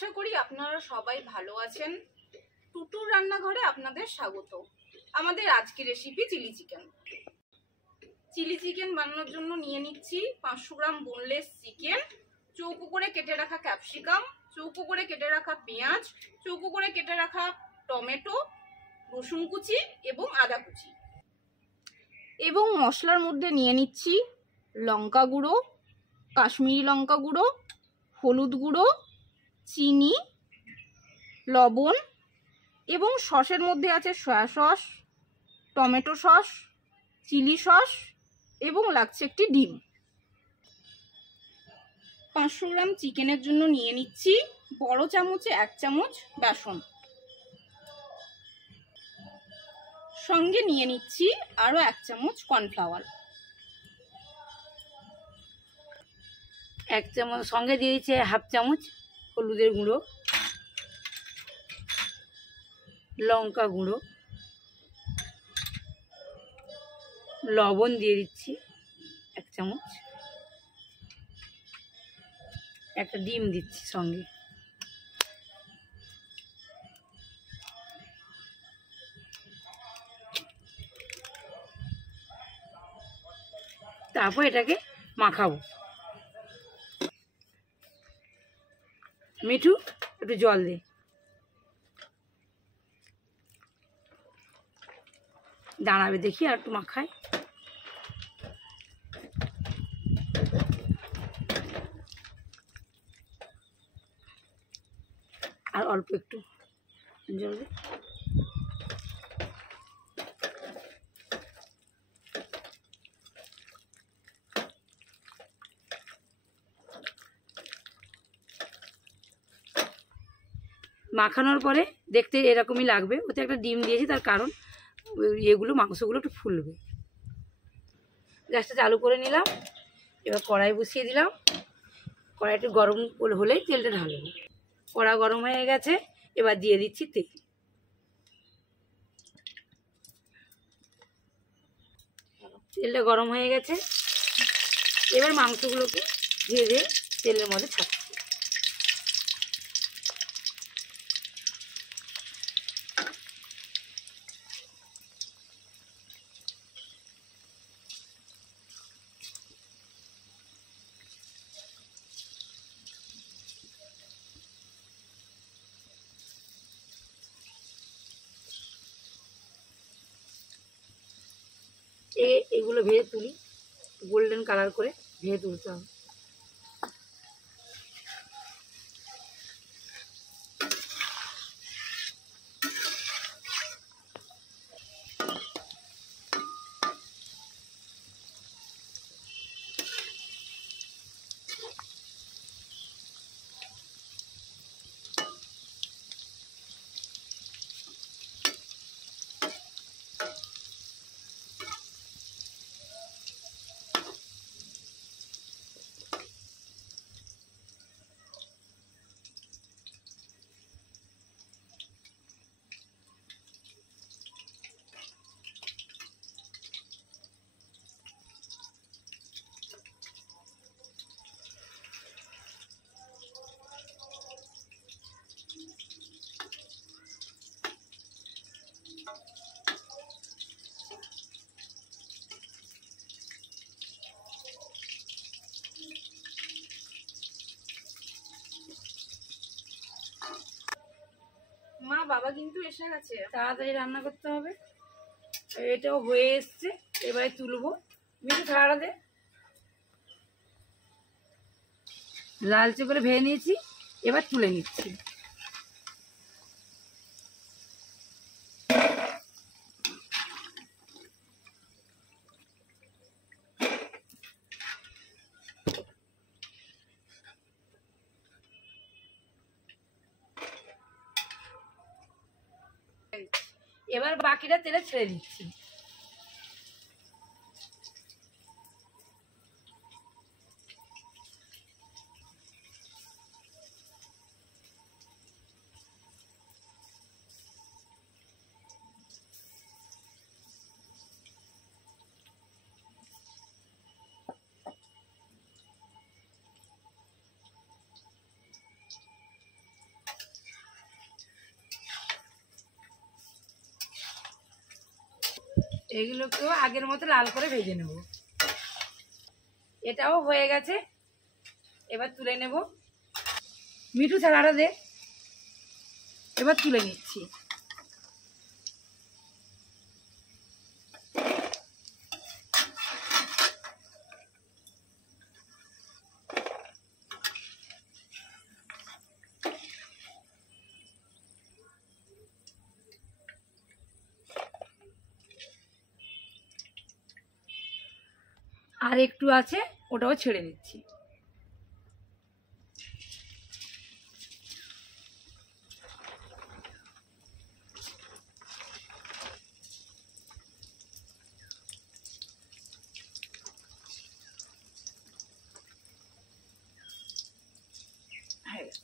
আশা করি আপনারা সবাই ভালো আছেন। টুটুর রান্নাঘরে আপনাদের স্বাগত। আমাদের আজকের recipe chilli chicken. Chilli chicken বানানোর জন্য নিয়ে নিচ্ছি 500 গ্রাম বোনলেস চিকেন, চৌকো করে কেটে রাখা ক্যাপসিকাম, চৌকো করে কেটে রাখা পেঁয়াজ, চৌকো করে কেটে রাখা টমেটো, রসুন কুচি এবং আদা কুচি। এবং মশলার মধ্যে নিয়ে নিচ্ছি লঙ্কা গুঁড়ো, কাশ্মীরি লঙ্কা গুঁড়ো, হলুদ গুঁড়ো, চিনি, লবণ এবং সসের মধ্যে আছে soya sauce, tomato sauce, chilli sauce এবং লাগছে একটি ডিম। 500 গ্রাম চিকেনের জন্য নিয়ে নিচ্ছি বড় চামচে 1 চামচ বেসন, সঙ্গে নিয়ে নিচ্ছি আরো 1 চামচ কর্নফ্লাওয়ার। 1 চামচ সঙ্গে দিয়ে দিচ্ছে 1/2 চামচ হলুদের গুঁড়ো, লঙ্কা গুঁড়ো, লবণ দিয়ে দিচ্ছি 1 চামচ, একটা ডিম দিচ্ছি সঙ্গে। তারপর এটাকে মাখাবো। মিঠু একটু জল দে। দাঁড়াবে দেখি আর একটু মাখায়। আর অল্প একটু জল দে। মাখানোর পরে দেখতে এরকমই লাগবে। ওতে একটা ডিম দিয়েছি, তার কারণ এগুলো মাংসগুলো একটু ফুলবে। গ্যাসটা চালু করে নিলাম। এবার কড়াই বসিয়ে দিলাম। কড়াই একটু গরম হলেই তেলটা ঢালবো। কড়া গরম হয়ে গেছে, এবার দিয়ে দিচ্ছি তেল। তেলটা গরম হয়ে গেছে, এবার মাংসগুলোকে ধীরে ধীরে তেলের মধ্যে ছাড়ছি। এগুলো ভেজে তুলি, গোল্ডেন কালার করে ভেজে তুলতে হবে। মা বাবা কিন্তু এসে গেছে, তাড়াতাড়ি রান্না করতে হবে। এটাও হয়ে এসছে, এবারে তুলবো। মিঠু খাড়া দে। লালচে করে ভেজে নিয়েছি, এবার তুলে নিচ্ছি। এবার বাকিটা তেলে ছেড়ে দিচ্ছি। এগুলোকেও আগের মতো লাল করে ভেজে নেব। এটাও হয়ে গেছে, এবার তুলে নেব। মিঠু ছাড়াটা দে, এবার তুলে নিচ্ছি। আর একটু আছে, ওটাও ছেড়ে দিচ্ছি। হয়ে গেছে।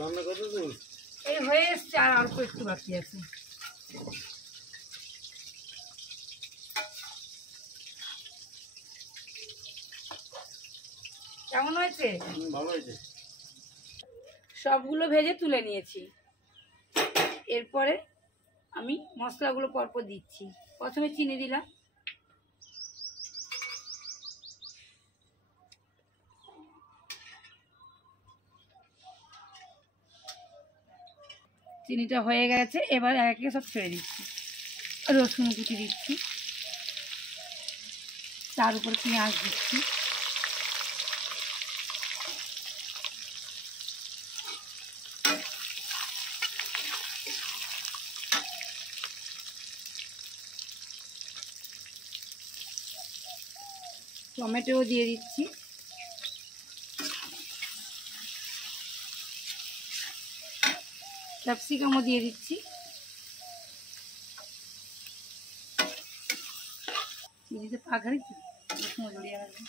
রান্না করতে তুমি এই হয়ে এসছে, আর অল্প একটু বাকি আছে। কেমন হয়েছে? ভালো হয়েছে। সবগুলো ভেজে তুলে নিয়েছি। এরপরে আমি মশলাগুলো পরপর দিচ্ছি। প্রথমে চিনি দিলাম, চিনিটা হয়ে গেছে। এবার এক একে সব ছেড়ে দিচ্ছি। রসুন কুচি দিচ্ছি, তার উপর পেঁয়াজ দিচ্ছি, টমেটো দিয়ে দিচ্ছি, ক্যাপসিকামও দিয়ে দিচ্ছি, চিনিতে পাখারি জড়িয়ে গেছে।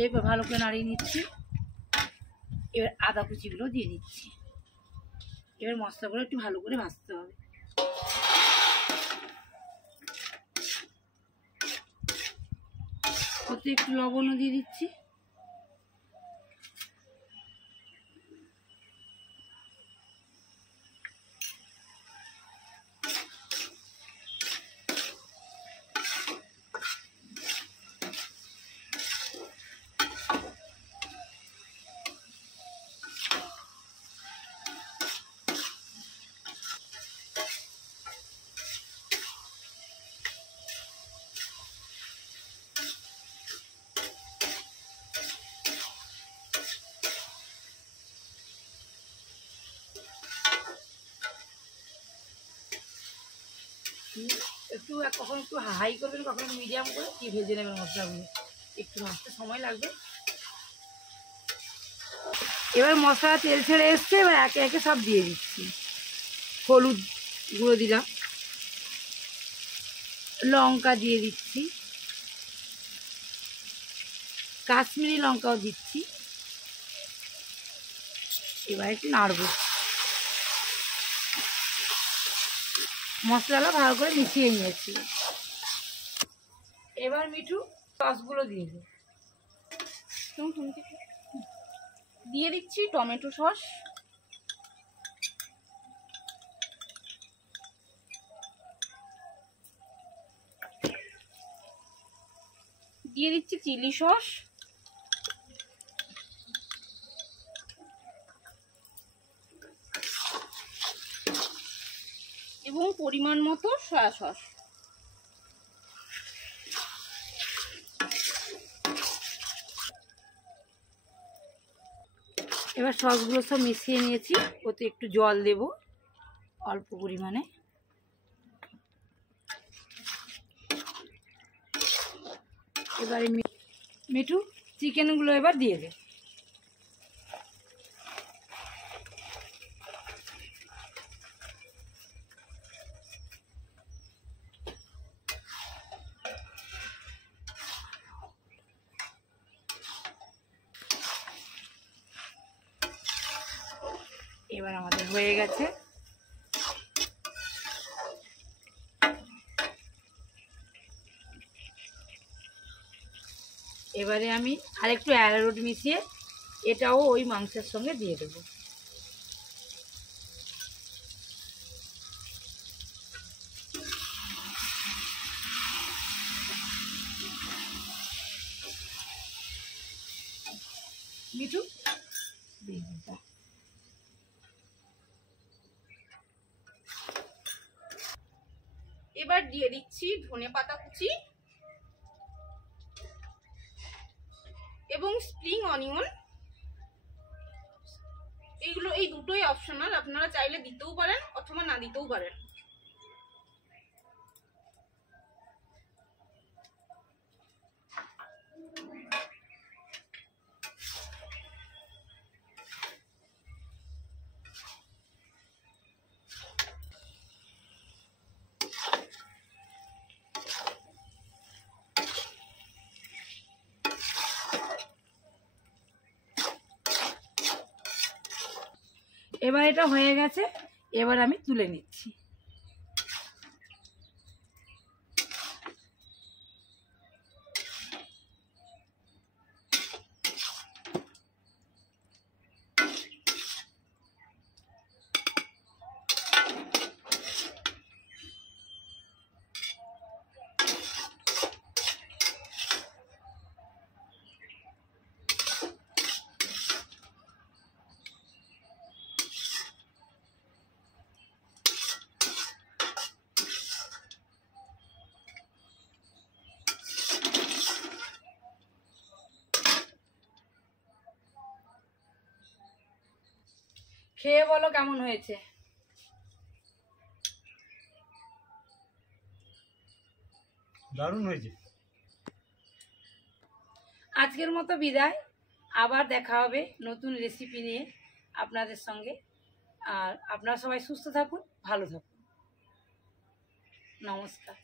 এরপর ভালো করে নাড়িয়ে নিচ্ছি। এবার আদা কুচিগুলো দিয়ে দিচ্ছি। এবার মশলাগুলো একটু ভালো করে ভাজতে হবে। ওতে একটু লবণও দিয়ে দিচ্ছি। একটু কখন একটু হাই করবেন, কখন মিডিয়াম করে কি ভেজে নেবেন মশলাগুলো, একটু ভাজতে সময় লাগবে। এবার মশলা তেল ছেড়ে এসছে, এবার একে একে সব দিয়ে দিচ্ছি। হলুদ গুঁড়ো দিলাম, লঙ্কা দিয়ে দিচ্ছি, কাশ্মীরি লঙ্কাও দিচ্ছি। এবার একটু নাড়ব। মশলাটা ভালো করে মিশিয়ে নিয়েছি। এবার মিঠু সসগুলো দিয়ে দিই। দিয়ে দিচ্ছি টমেটো সস, দিয়ে দিচ্ছি চিলি সস, এবং পরিমাণ মতো সয়া সস। এবার সসগুলো সব মিশিয়ে নিয়েছি। ওতে একটু জল দেব অল্প পরিমাণে। এবারে মিঠু চিকেনগুলো এবার দিয়ে দে। এবার আমাদের হয়ে গেছে। এবারে আমি আরেকটু অ্যারারুট মিশিয়ে এটাও ওই মাংসের সঙ্গে দিয়ে দেবো। মিঠু এবার দিয়ে দিচ্ছি ধনেপাতা কুচি এবং স্প্রিং অনিয়ন। এইগুলো এই দুটোই অপশনাল, আপনারা চাইলে দিতেও পারেন অথবা না দিতেও পারেন। এবার এটা হয়ে গেছে, এবার আমি তুলে নিচ্ছি। খেয়ে বলো কেমন হয়েছে। দারুণ হয়েছে। আজকের মতো বিদায়, আবার দেখা হবে নতুন রেসিপি নিয়ে আপনাদের সঙ্গে। আর আপনারা সবাই সুস্থ থাকুন, ভালো থাকুন। নমস্কার।